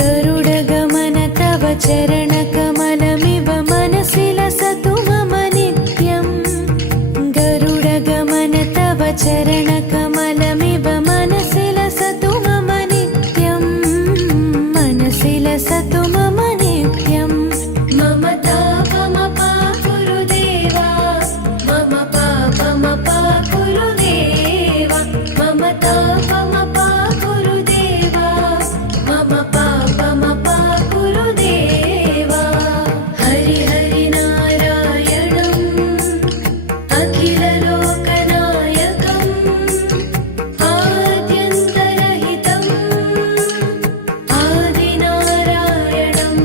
गरुडगमन तव चरणकमलमिव मनसि लसतु मम नित्यम् गरुडगमन तव चरणकमलमिव मनसि लसतु मम नित्यम् मनसि लसतु मम नित्यम् मम तापमपा गुरुदेवा मम पापमपा गुरुदेवा मम तापमपा गुरुदेवा मम पापमपा गुरुदेवा हरि हरि नारायणम् अखिललोकनायकम् आद्यन्तरहितम् आदिनारायणम्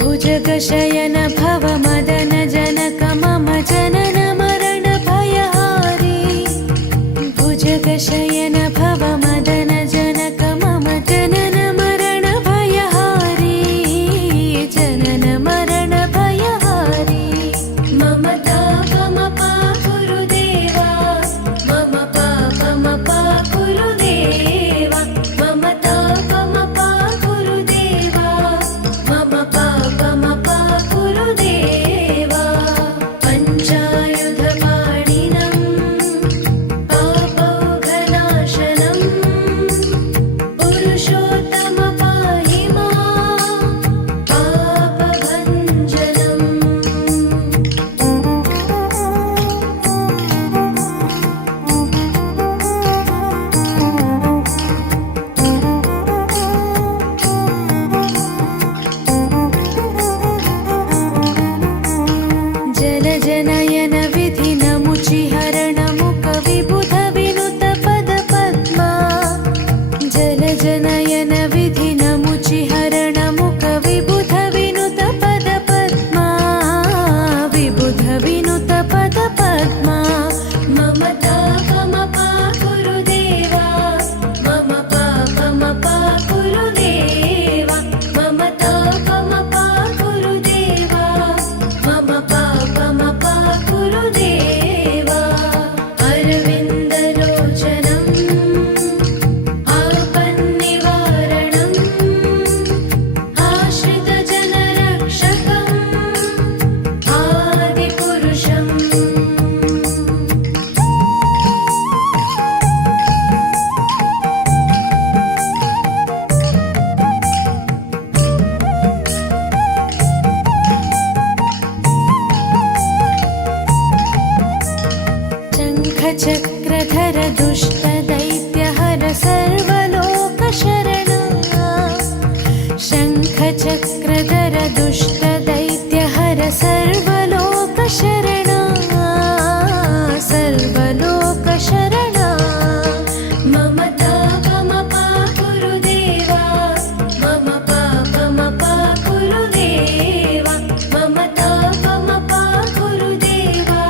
भुजगशयन भव मदन जनक मम जनन मरण भयहारी भुजगशयन भव मदन जनक मम जनन मरण भयहारी जनन मरण भयहारी मम तापमपा गुरुदेवा मम पापमपा गुरुदेवा मम तापमपा गुरुदेवा मम पापमपा गुरुदेवा पञ्चायुधपाणिनम् पापौघनाशनम् पुरुषोत्तम पाहि मां पापभञ्जनम् जलजनयन विधिनमुचिहरण मुख विबुध विनुत पद पद्मा जलजनयन विधिनमुचिहरण मुख विबुध विनुत पद पद्मा विबुध विनुत पद पद्मा मम तापमपा गुरुदेवा मम पापमपा गुरुदेवा मम तापमपा गुरुदेवा मम पापमपा गुरुदेवा अरविन्दलोचनम् आपन्निवारणम् आश्रितजनरक्षकम् आदिपुरुषम् शङ्खचक्रधर दुष्टदैत्यहर सर्वलोकशरणा शङ्खचक्रधर दुष्टदैत्यहर सर्वलोकशरणा सर्वलोकशरणा मम तापमपा गुरुदेवा मम पापमपा गुरुदेवा मम तापमपा गुरुदेवा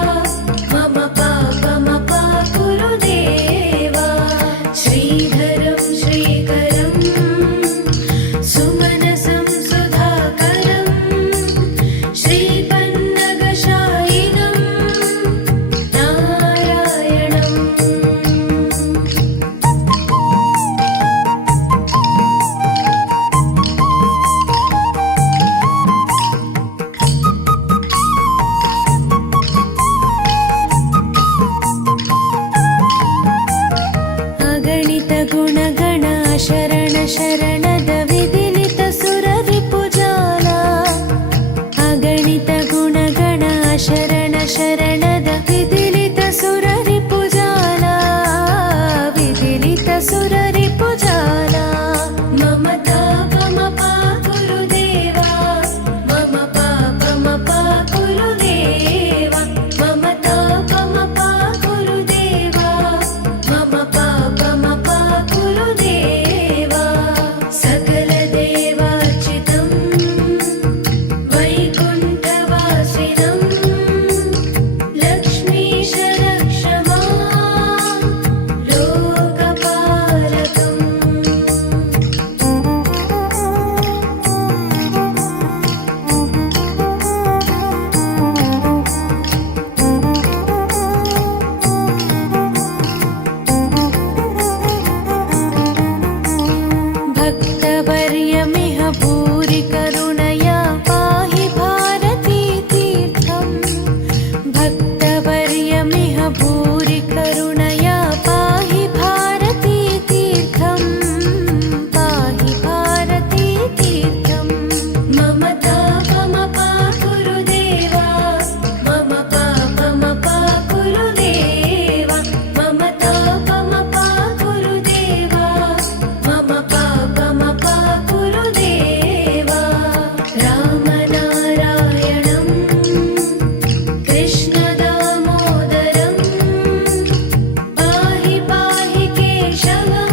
मम पापमपा गुरुदेवा श्रीधरं श्रीकरं सुमनसं सुधाकरं भूरि करुणया पाहि भारती तीर्थम् भक्तवर्यमिह भूरि करुणया पाहि भारती तीर्थम् पाहि भारती तीर्थम् मम तापमपा गुरुदेवा मम पापमपा गुरुदेवा मम तापमपा गुरुदेवा मम पापमपा गुरुदेवा रामनारायणं कृष्णदामोदरं पाहि पाहि केशवं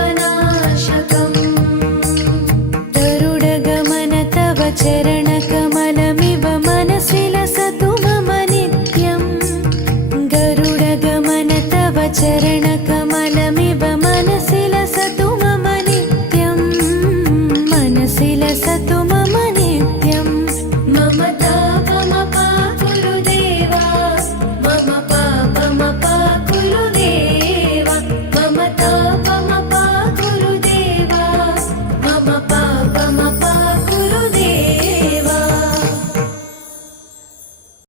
पापनाशकम् गरुडगमन तव चरणकमलमिव मनसि लसतु मम नित्यम् गरुडगमन तव चरण